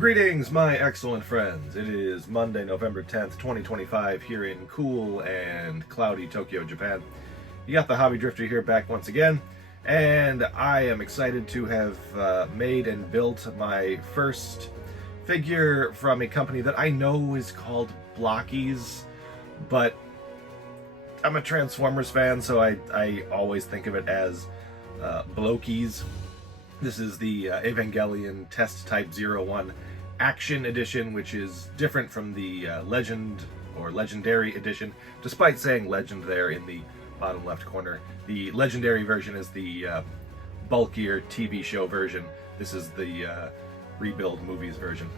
Greetings, my excellent friends. It is Monday, November 10th, 2025, here in cool and cloudy Tokyo, Japan. You got the Hobby Drifter here back once again, and I am excited to have made and built my first figure from a company that I know is called Blokees, but I'm a Transformers fan, so I always think of it as Blokees. This is the Evangelion Test Type 01 Action Edition, which is different from the Legend or Legendary Edition, despite saying Legend there in the bottom left corner. The Legendary version is the bulkier TV show version. This is the Rebuild Movies version.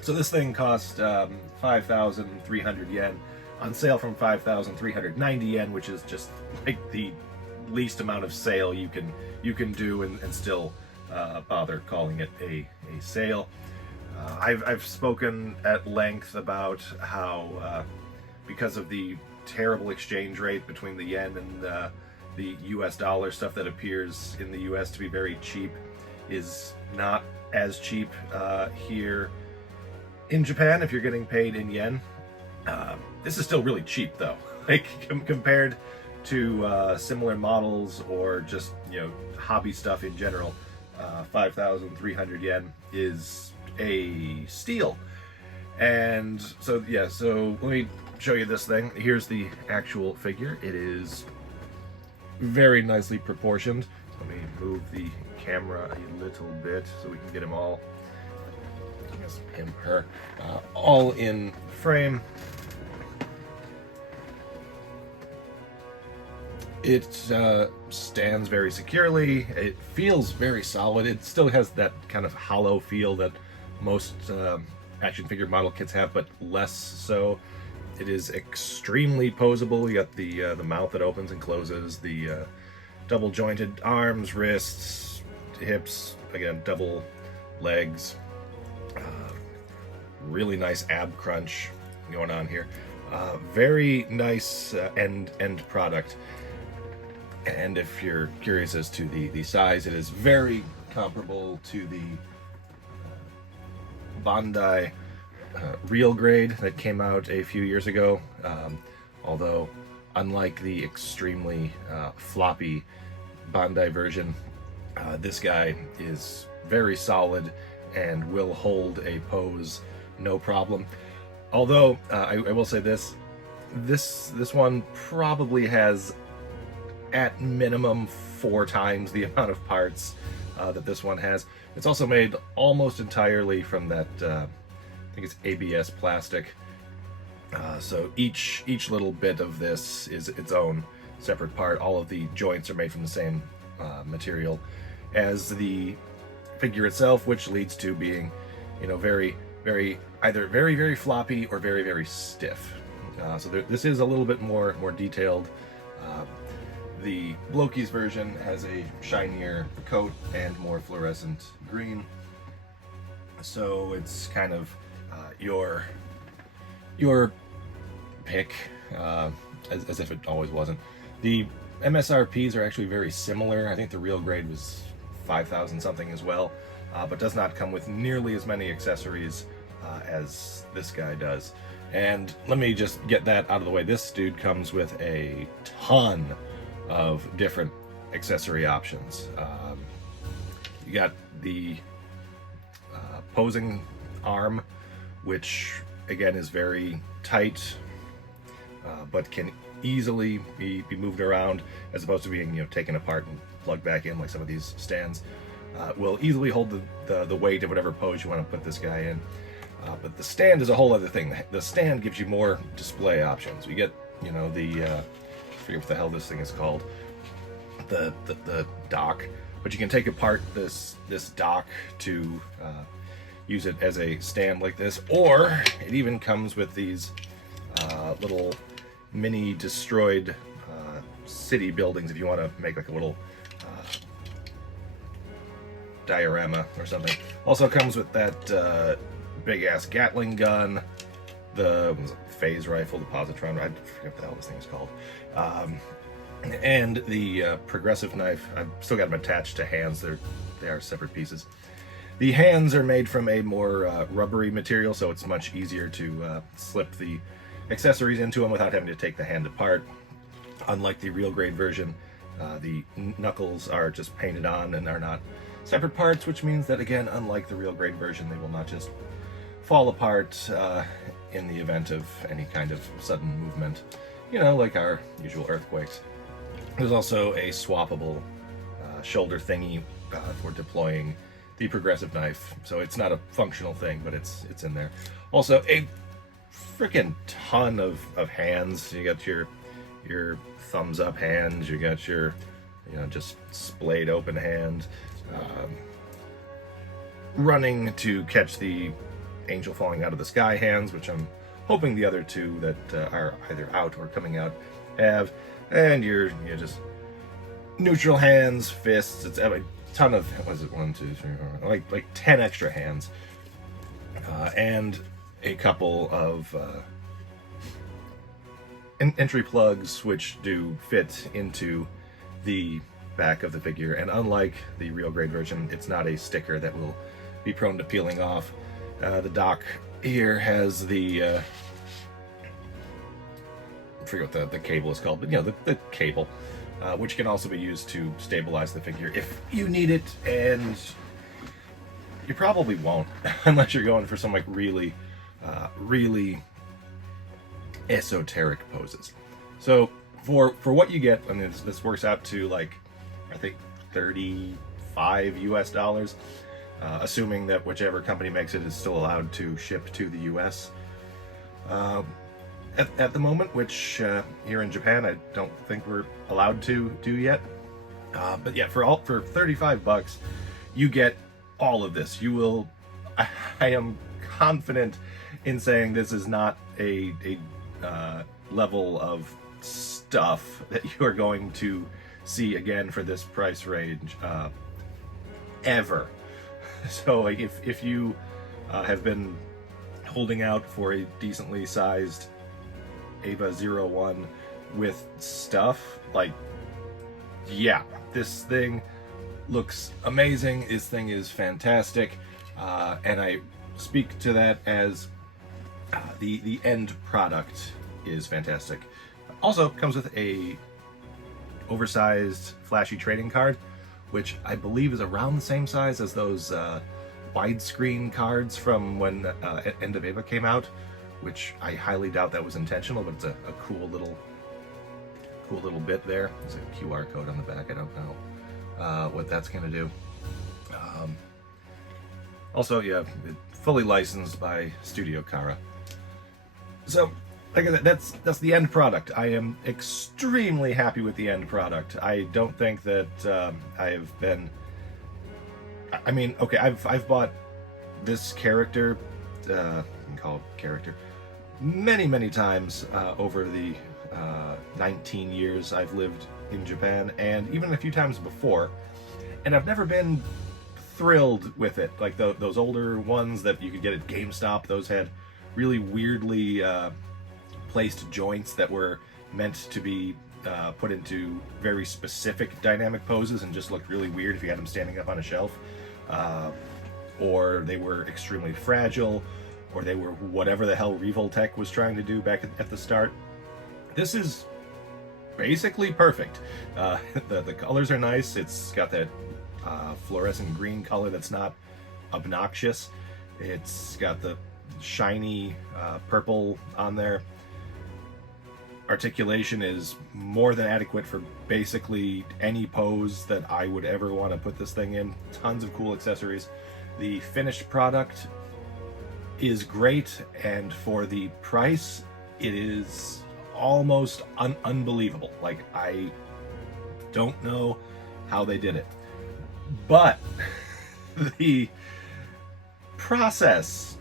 So this thing cost 5,300 yen, on sale from 5,390 yen, which is just like the least amount of sale you can do and still bother calling it a sale. I've spoken at length about how because of the terrible exchange rate between the yen and the US dollar, stuff that appears in the US to be very cheap is not as cheap here in Japan if you're getting paid in yen. This is still really cheap though, like compared to similar models or just, you know, hobby stuff in general. 5,300 yen is a steal. And so yeah, so let me show you this thing. Here's the actual figure. It is very nicely proportioned. Let me move the camera a little bit so we can get him all, I guess him, her, all in frame. It stands very securely. It feels very solid. It still has that kind of hollow feel that most action figure model kits have, but less so. It is extremely posable. You got the mouth that opens and closes, the double jointed arms, wrists, hips, again double legs. Really nice ab crunch going on here. Very nice end product. And if you're curious as to the size, it is very comparable to the Bandai real grade that came out a few years ago. Although, unlike the extremely floppy Bandai version, this guy is very solid and will hold a pose no problem. Although, I will say this one probably has at minimum 4 times the amount of parts that this one has. It's also made almost entirely from that, I think it's ABS plastic. So each little bit of this is its own separate part. All of the joints are made from the same material as the figure itself, which leads to being, you know, either very floppy or very stiff. So this is a little bit more detailed. The Blokees version has a shinier coat and more fluorescent green, so it's kind of your pick, as if it always wasn't. The MSRPs are actually very similar. I think the real grade was 5,000 something as well, but does not come with nearly as many accessories as this guy does. And let me just get that out of the way. This dude comes with a ton of different accessory options. You got the posing arm, which again is very tight, but can easily be moved around, as opposed to being, you know, taken apart and plugged back in like some of these stands. Will easily hold the weight of whatever pose you want to put this guy in. But the stand is a whole other thing. The stand gives you more display options. We get, you know, I forget what the hell this thing is called, the dock, but you can take apart this dock to use it as a stand like this, or it even comes with these little mini destroyed city buildings if you want to make like a little diorama or something. Also comes with that big ass Gatling gun, the phase rifle, the positron, I forget what the hell this thing is called, and the progressive knife. I've still got them attached to hands. They are separate pieces. The hands are made from a more rubbery material, so it's much easier to slip the accessories into them without having to take the hand apart. Unlike the real grade version, the knuckles are just painted on and are not separate parts, which means that, again, unlike the real grade version, they will not just fall apart in the event of any kind of sudden movement, you know, like our usual earthquakes. There's also a swappable shoulder thingy for deploying the progressive knife, so it's not a functional thing, but it's in there. Also, a freaking ton of hands. You got your thumbs up hands, you got your, you know, just splayed open hand, running to catch the angel falling out of the sky hands, which I'm hoping the other two that are either out or coming out have, and your just neutral hands, fists. It's a ton of, what is it, 1, 2, 3, 4, like 10 extra hands, and a couple of entry plugs which do fit into the back of the figure, and unlike the real grade version, it's not a sticker that will be prone to peeling off. The dock here has the I forget what the cable is called, but you know, the cable, which can also be used to stabilize the figure if you need it, and you probably won't unless you're going for some like really esoteric poses. So for what you get, I mean, this works out to like, I think $35 US, assuming that whichever company makes it is still allowed to ship to the US at the moment, which here in Japan I don't think we're allowed to do yet. But yeah, for $35, you get all of this. You will, I am confident in saying this is not a level of stuff that you are going to see again for this price range ever. So like, if you have been holding out for a decently sized Eva 01 with stuff, like, yeah, this thing looks amazing. This thing is fantastic, and I speak to that as the end product is fantastic. Also comes with a oversized flashy trading card, which I believe is around the same size as those widescreen cards from when End of Eva came out, which I highly doubt that was intentional, but it's a cool little bit there. There's a QR code on the back. I don't know what that's gonna do. Also, yeah, fully licensed by Studio Kara. So, like I said, that's the end product. I am extremely happy with the end product. I don't think that I have been. I mean, okay, I've bought this character, you can call it character, many times over the 19 years I've lived in Japan, and even a few times before, and I've never been thrilled with it. Like those older ones that you could get at GameStop, those had really weirdly placed joints that were meant to be put into very specific dynamic poses and just looked really weird if you had them standing up on a shelf, or they were extremely fragile, or they were whatever the hell Revoltech was trying to do back at the start. This is basically perfect. The colors are nice. It's got that fluorescent green color that's not obnoxious. It's got the shiny purple on there. Articulation is more than adequate for basically any pose that I would ever want to put this thing in. Tons of cool accessories. The finished product is great, and for the price, it is almost unbelievable. Like, I don't know how they did it, but the process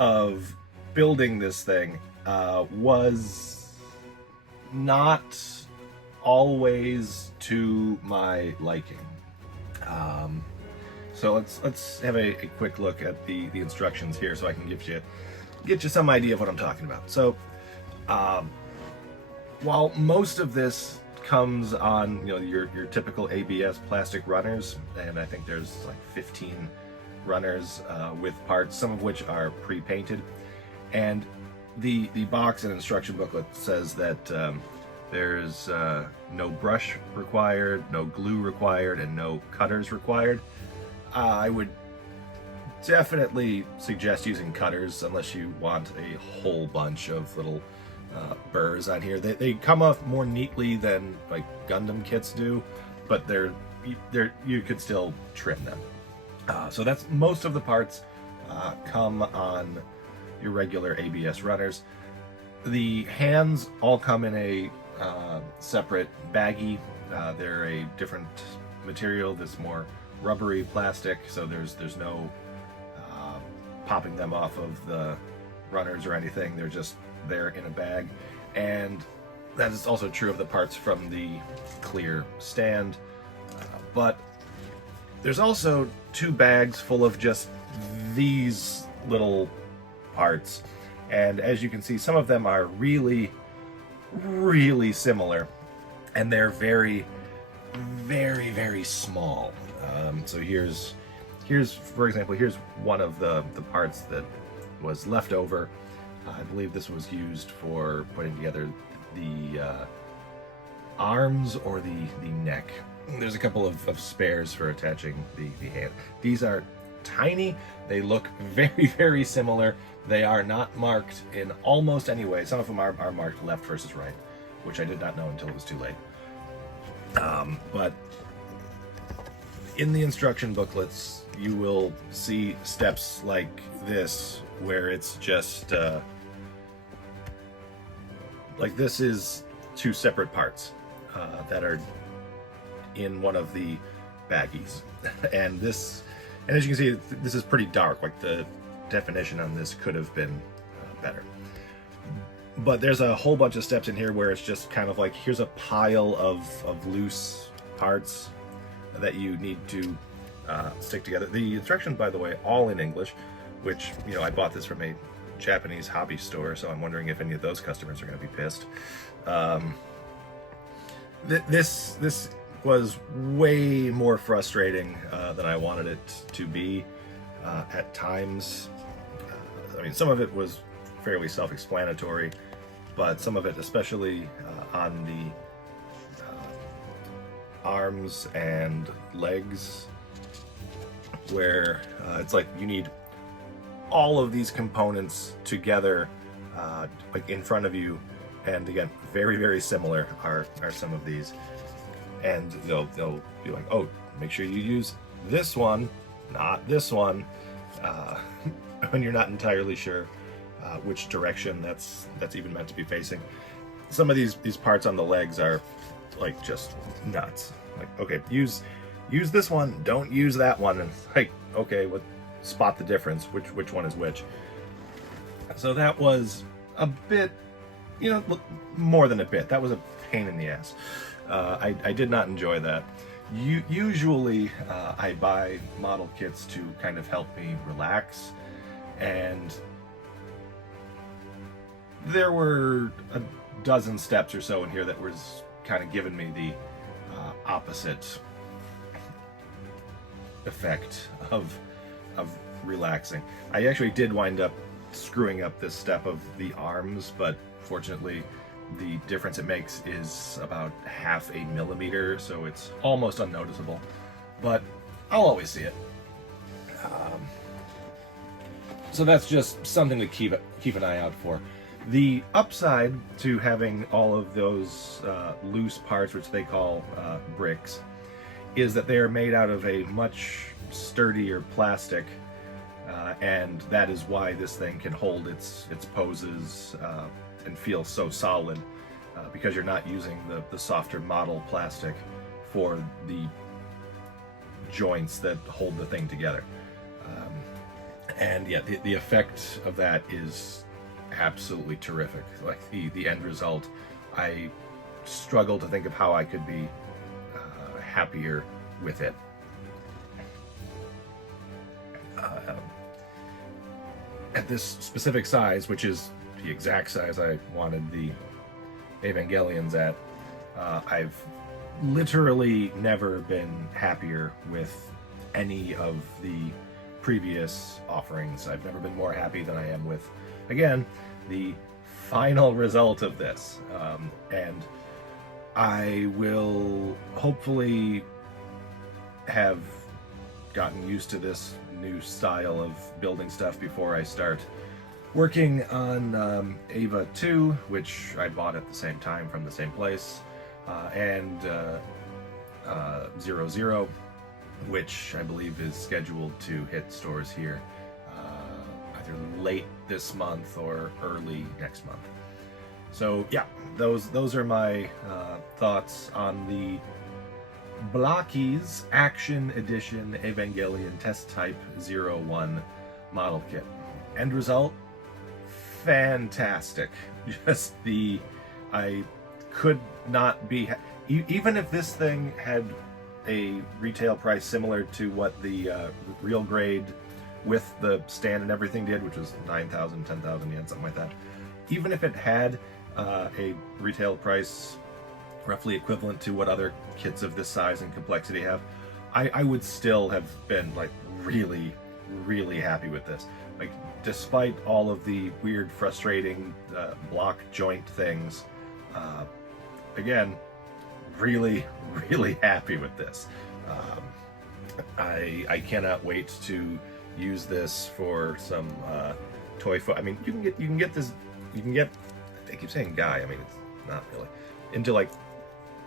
of building this thing was not always to my liking. So let's have a quick look at the instructions here, so I can get you some idea of what I'm talking about. So while most of this comes on, you know, your typical ABS plastic runners, and I think there's like 15 runners with parts, some of which are pre-painted. And the box and instruction booklet says that there's no brush required, no glue required, and no cutters required. I would definitely suggest using cutters unless you want a whole bunch of little burrs on here. They come off more neatly than like Gundam kits do, but you could still trim them. So that's most of the parts come on your regular ABS runners. The hands all come in a separate baggie. They're a different material, this more rubbery plastic, so there's no popping them off of the runners or anything. They're just there in a bag. And that is also true of the parts from the clear stand. But there's also 2 bags full of just these little parts. And as you can see, some of them are really, really similar. And they're very, very, very small. So here's, for example, here's one of the parts that was left over. I believe this was used for putting together the arms or the neck. There's a couple of spares for attaching the hand. These are tiny. They look very, very similar. They are not marked in almost any way. Some of them are marked left versus right, which I did not know until it was too late. But in the instruction booklets, you will see steps like this, where it's just like this is 2 separate parts that are in one of the baggies. And as you can see, this is pretty dark. Like the definition on this could have been better. But there's a whole bunch of steps in here where it's just kind of like, here's a pile of loose parts that you need to stick together. The instructions, by the way, all in English, which, you know, I bought this from a Japanese hobby store, so I'm wondering if any of those customers are going to be pissed. This was way more frustrating than I wanted it to be at times. I mean, some of it was fairly self-explanatory, but some of it, especially on the arms and legs, where it's like you need all of these components together, like in front of you. And again, very, very similar are some of these. And they'll be like, oh, make sure you use this one, not this one, when you're not entirely sure which direction that's even meant to be facing. Some of these parts on the legs are like just nuts. Like, okay, use this one, don't use that one. And like, okay, spot the difference, which one is which. So that was a bit, you know, more than a bit. That was a pain in the ass. I did not enjoy that. Usually I buy model kits to kind of help me relax, and there were a dozen steps or so in here that was kind of giving me the opposite effect of relaxing. I actually did wind up screwing up this step of the arms, but fortunately the difference it makes is about 0.5 millimeter, so it's almost unnoticeable, but I'll always see it. So that's just something to keep an eye out for. The upside to having all of those loose parts, which they call bricks, is that they are made out of a much sturdier plastic, and that is why this thing can hold its poses and feel so solid, because you're not using the softer model plastic for the joints that hold the thing together. And yeah, the effect of that is absolutely terrific. Like the end result, I struggle to think of how I could be happier with it. At this specific size, which is the exact size I wanted the Evangelions at, I've literally never been happier with any of the previous offerings. I've never been more happy than I am with, again, the final result of this. And I will hopefully have gotten used to this new style of building stuff before I start working on Ava 2, which I bought at the same time from the same place, and 00, which I believe is scheduled to hit stores here either late this month or early next month. So yeah, those are my thoughts on the Blokees Action Edition Evangelion Test Type 01 model kit. End result, fantastic. I could not be, even if this thing had a retail price similar to what the real grade with the stand and everything did, which was 9,000, 10,000 yen, something like that. Even if it had a retail price roughly equivalent to what other kits of this size and complexity have, I would still have been like really, really happy with this. Like, despite all of the weird, frustrating block joint things, again, really, really happy with this. I cannot wait to use this for some toy I mean, you can get this. You can get. I keep saying guy. I mean, it's not really into like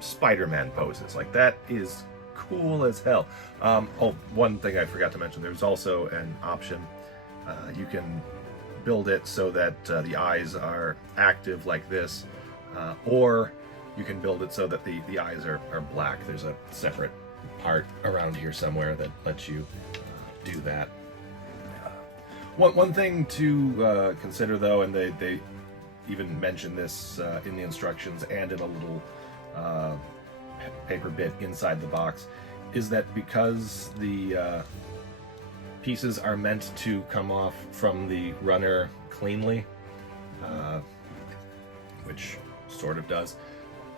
Spider-Man poses. Like, that is cool as hell. Oh, one thing I forgot to mention. There's also an option. You can build it so that the eyes are active like this, or you can build it so that the eyes are black. There's a separate part around here somewhere that lets you do that. One thing to consider, though, and they even mention this in the instructions and in a little paper bit inside the box, is that because the pieces are meant to come off from the runner cleanly, which sort of does,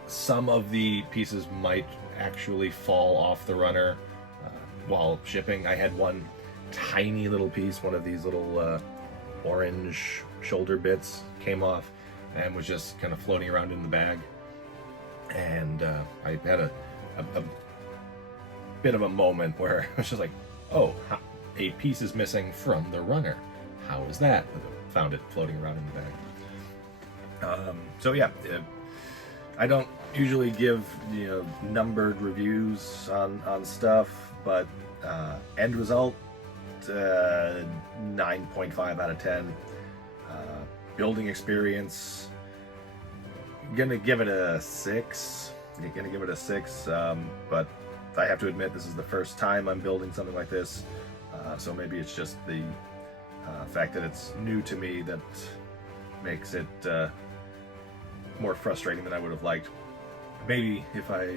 some of the pieces might actually fall off the runner while shipping. I had one tiny little piece, one of these little orange shoulder bits, came off and was just kind of floating around in the bag. And I had a bit of a moment where I was just like, oh, a piece is missing from the runner. How is that? I found it floating around in the bag. So yeah, I don't usually give numbered reviews on stuff, but end result, 9.5 out of 10. Building experience, gonna give it a 6. But I have to admit, this is the first time I'm building something like this, so maybe it's just the fact that it's new to me that makes it more frustrating than I would have liked. Maybe if I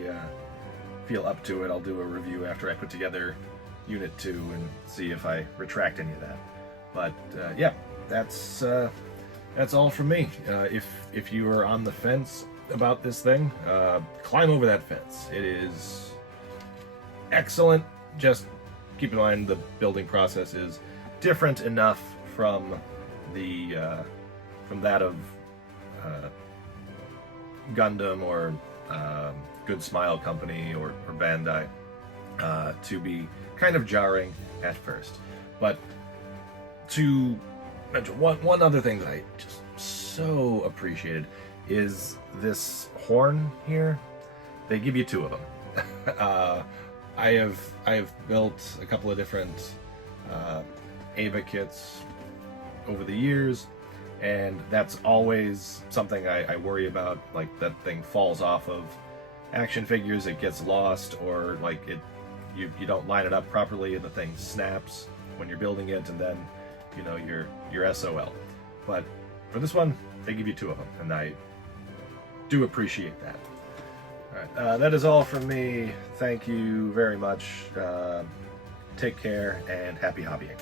feel up to it, I'll do a review after I put together Unit 2 and see if I retract any of that. But yeah, that's all from me. If you are on the fence about this thing, climb over that fence. It is excellent. Just keep in mind the building process is different enough from that of Gundam or Good Smile Company or Bandai to be kind of jarring at first. But to mention one other thing that I just so appreciated is this horn here. They give you 2 of them. I have built a couple of different Ava kits over the years, and that's always something I worry about. Like, that thing falls off of action figures, it gets lost, or like you don't line it up properly and the thing snaps when you're building it, and then you're SOL. But for this one, they give you 2 of them, and I do appreciate that. Alright, that is all from me. Thank you very much. Take care, and happy hobbying.